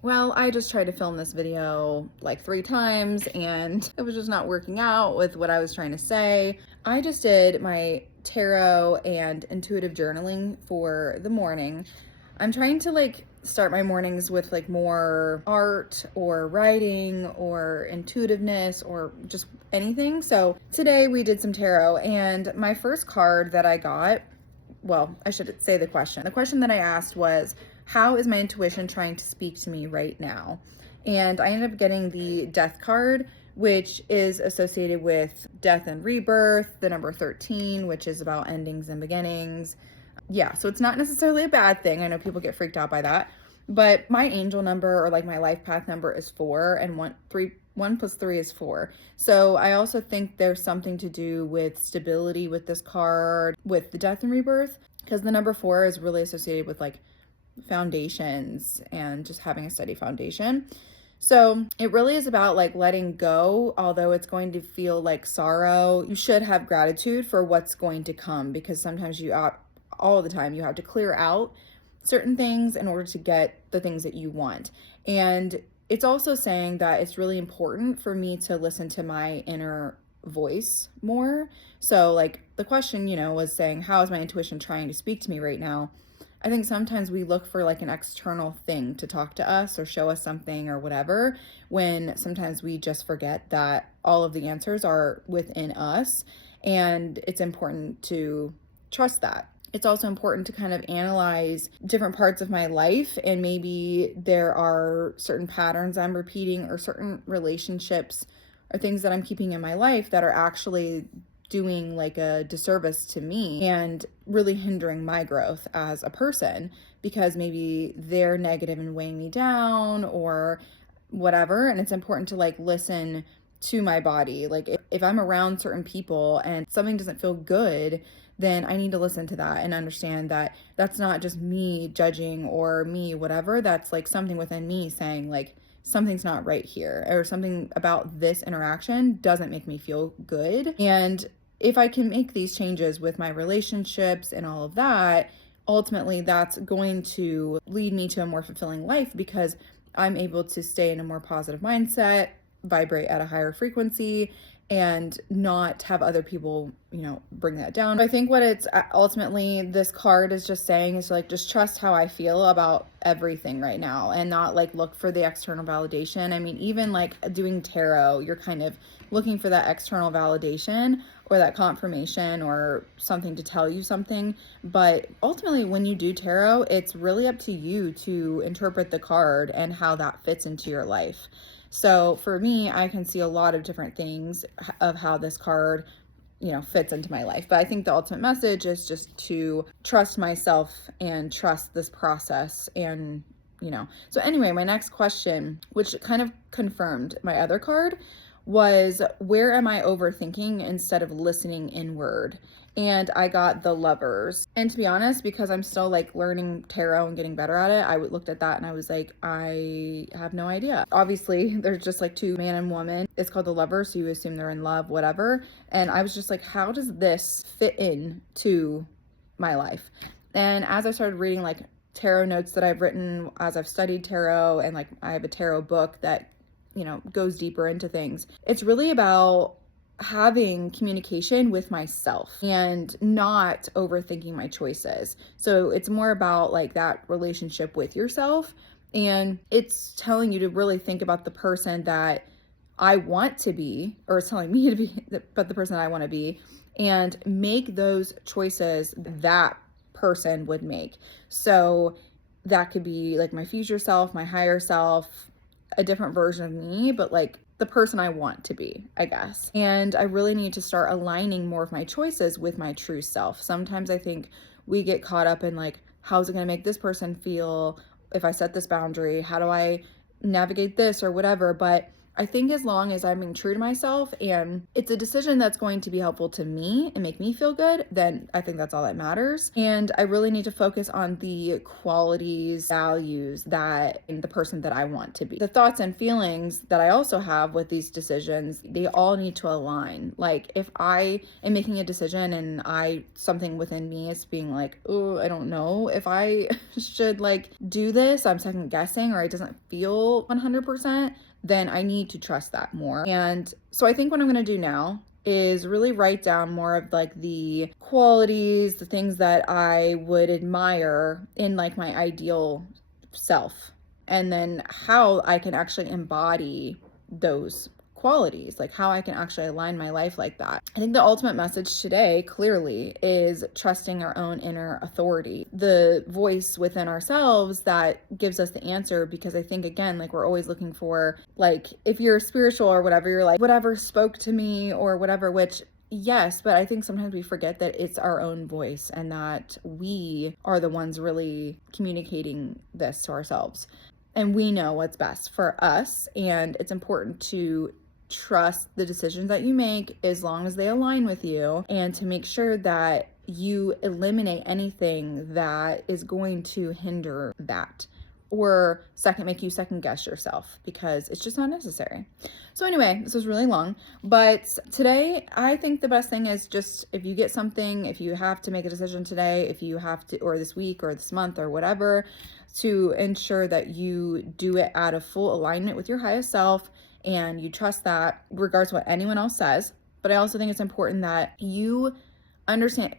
Well, I just tried to film this video like 3 times and it was just not working out with what I was trying to say. I just did my tarot and intuitive journaling for the morning. I'm trying to start my mornings with like more art or writing or intuitiveness or just anything. So today we did some tarot, and my first card that I got, well, I should say the question. The question that I asked was, how is my intuition trying to speak to me right now? And I ended up getting the death card, which is associated with death and rebirth, the number 13, which is about endings and beginnings. Yeah, so it's not necessarily a bad thing. I know people get freaked out by that. But my angel number, or like my life path number, is 4, and 1 plus 3 is 4. So I also think there's something to do with stability with this card, with the death and rebirth, because the number 4 is really associated with like foundations and just having a steady foundation. So it really is about like letting go. Although it's going to feel like sorrow, you should have gratitude for what's going to come, because sometimes all the time you have to clear out certain things in order to get the things that you want. And it's also saying that it's really important for me to listen to my inner voice more. So like the question, was saying, how is my intuition trying to speak to me right now? I think sometimes we look for like an external thing to talk to us or show us something or whatever, when sometimes we just forget that all of the answers are within us, and it's important to trust that. It's also important to kind of analyze different parts of my life, and maybe there are certain patterns I'm repeating or certain relationships or things that I'm keeping in my life that are actually doing like a disservice to me and really hindering my growth as a person, because maybe they're negative and weighing me down or whatever. And it's important to like listen to my body. Like if I'm around certain people and something doesn't feel good, then I need to listen to that and understand that that's not just me judging or me whatever. That's like something within me saying like something's not right here, or something about this interaction doesn't make me feel good. And if I can make these changes with my relationships and all of that, ultimately that's going to lead me to a more fulfilling life, because I'm able to stay in a more positive mindset, vibrate at a higher frequency, and not have other people, bring that down. I think what it's ultimately, this card is just saying is like, just trust how I feel about everything right now and not like look for the external validation. I mean, even like doing tarot, you're kind of looking for that external validation or that confirmation or something to tell you something. But ultimately, when you do tarot, it's really up to you to interpret the card and how that fits into your life. So for me, I can see a lot of different things of how this card, fits into my life. But I think the ultimate message is just to trust myself and trust this process. And, so anyway, my next question, which kind of confirmed my other card, was, where am I overthinking instead of listening inward? And I got the Lovers. And to be honest, because I'm still like learning tarot and getting better at it, I looked at that and I was like, I have no idea. Obviously, there's just like two, man and woman. It's called the Lovers, so you assume they're in love, whatever. And I was just like, how does this fit in to my life? And as I started reading like tarot notes that I've written as I've studied tarot, and like I have a tarot book that goes deeper into things, it's really about having communication with myself and not overthinking my choices. So it's more about like that relationship with yourself, and it's telling you to really think about the person that I want to be, or it's telling me to be, but the person that I want to be, and make those choices that person would make. So that could be like my future self, my higher self, a different version of me, but like the person I want to be, I guess. And I really need to start aligning more of my choices with my true self. Sometimes I think we get caught up in like, how's it going to make this person feel if I set this boundary? How do I navigate this or whatever? But I think as long as I'm being true to myself and it's a decision that's going to be helpful to me and make me feel good, then I think that's all that matters. And I really need to focus on the qualities, values that in the person that I want to be. The thoughts and feelings that I also have with these decisions, they all need to align. Like if I am making a decision and something within me is being like, oh, I don't know if I should like do this, I'm second guessing, or it doesn't feel 100%, then I need to trust that more. And so I think what I'm going to do now is really write down more of like the qualities, the things that I would admire in like my ideal self, and then how I can actually embody those qualities, like how I can actually align my life like that. I think the ultimate message today clearly is trusting our own inner authority, the voice within ourselves that gives us the answer. Because I think, again, like we're always looking for, like, if you're spiritual or whatever, you're like, whatever spoke to me or whatever, which yes, but I think sometimes we forget that it's our own voice and that we are the ones really communicating this to ourselves. And we know what's best for us, and it's important to trust the decisions that you make as long as they align with you, and to make sure that you eliminate anything that is going to hinder that or make you second guess yourself, because it's just not necessary. So anyway, this was really long, but today I think the best thing is just, if you get something, if you have to make a decision today, if you have to, or this week or this month or whatever, to ensure that you do it out of full alignment with your highest self and you trust that regardless of what anyone else says. But I also think it's important that you understand,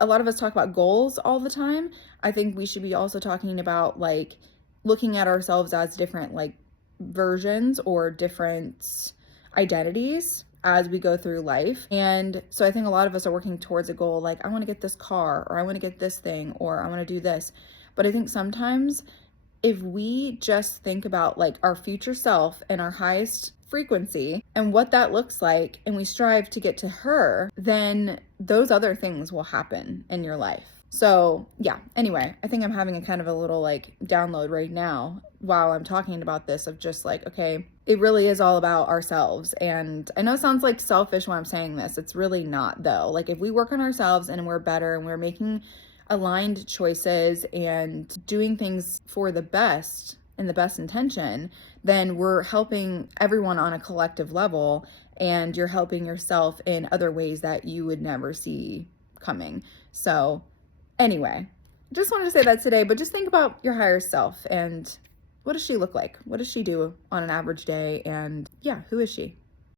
a lot of us talk about goals all the time. I think we should be also talking about like looking at ourselves as different like versions or different identities as we go through life. And so I think a lot of us are working towards a goal, like I want to get this car, or I want to get this thing, or I want to do this. But I think sometimes if we just think about like our future self and our highest frequency and what that looks like, and we strive to get to her, then those other things will happen in your life. So yeah, anyway, I think I'm having a kind of a little like download right now while I'm talking about this, of just like, okay, it really is all about ourselves. And I know it sounds like selfish when I'm saying this. It's really not, though. Like if we work on ourselves and we're better and we're making aligned choices and doing things for the best and the best intention, then we're helping everyone on a collective level, and you're helping yourself in other ways that you would never see coming. So anyway, just wanted to say that today, but just think about your higher self and what does she look like? What does she do on an average day? And yeah, who is she?